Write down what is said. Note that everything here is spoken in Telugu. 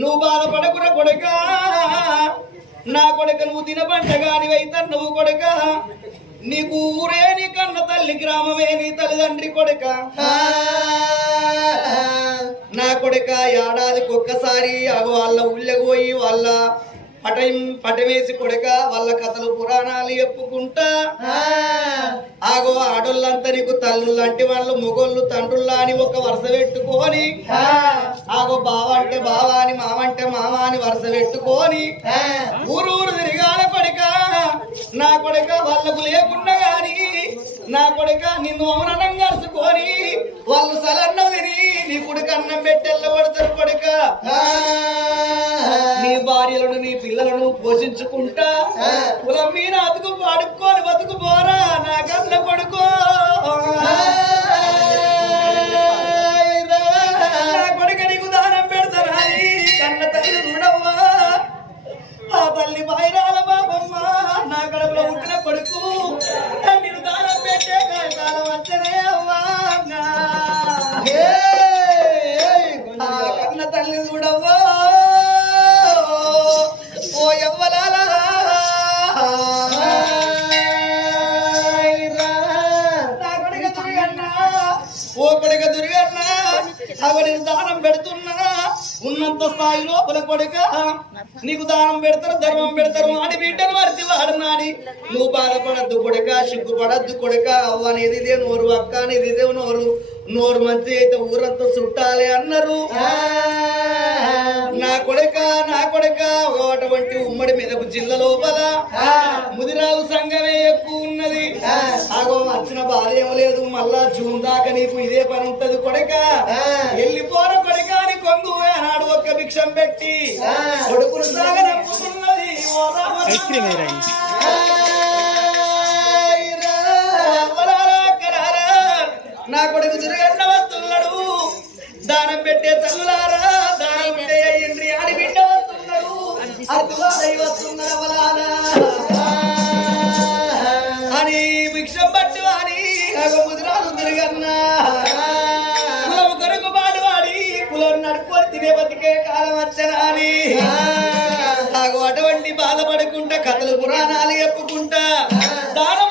నువ్వు బాధపడకుర కొడుక. నా కొడుక నువ్వు తినబంటగాని అయితే నువ్వు కొడుక. నీకు ఊరే నీ కన్న తల్లి గ్రామమే నీ తల్లిదండ్రి కొడుక. నా కొడుక ఏడాదికి ఒక్కసారి వాళ్ళ ఊళ్ళకి పోయి వాళ్ళ పటం పటమేసి కొడుక వాళ్ళ కథలు పురాణాలు చెప్పుకుంటా. ఆగో ఆడోళ్ళంతా నీకు తల్లు లాంటి వాళ్ళు మొగోళ్ళు తండ్రుల్లా అని ఒక వరుస పెట్టుకొని. ఆగో బావ. బావ అని మామ అని వరుస పెట్టుకొని ఊరు ఊరు తిరిగాల కొడుక. నా కొడుక వాళ్ళకు లేకున్నా గాని నా కొడుక నిన్ను అవునన్నం కలుసుకొని వాళ్ళు సలన్నం తిని నీ కొడుకు అన్నం పెట్టెల్ల పడతారు కొడుక. నీ భార్యలను నీ పిల్లలను పోషించుకుంటా కులం మీద అతుకు పాడుకొని బతుకు పోరా నా కన్న కొడుకో. ఓ కొడుక దానం పెడుతున్నా ఉన్నంత స్థాయి లోపల కొడుక నీకు దానం పెడతారు ధర్మం పెడతారు అని బిడ్డను మరిచి వాడనాడి నువ్వు బాధపడద్దు కొడుక సిగ్గుపడద్దు కొడుక అవ్వ అనేది ఇదే నోరు అక్క అనేది ఇదే నోరు నోరు మంచి అయితే ఊరంతా చుట్టాలి అన్నారు నా కొడుక నా అటువంటి ఉమ్మడి మెదకు జిల్లా లోపల ముదిరావు సంఘమే ఎక్కువ ఉన్నది. ఆగో వచ్చిన బాధ ఏం లేదు మళ్ళా జూన్ దాకా నీకు ఇదే పని ఉంటది కొడక. వెళ్ళిపోర కొడక అని కొంగు ఆనాడు ఒక్క భిక్షం పెట్టి. రామ అమ్మలారా, అక్కలారా, నా కొడుకు తిరగన్న వస్తున్నాడు? దానం పెట్టే తల్లులారా. తినే బతికే కాలం నాకు అటువంటి బాధపడకుండా కథలు పురాణాలు చెప్పుకుంటా. దానం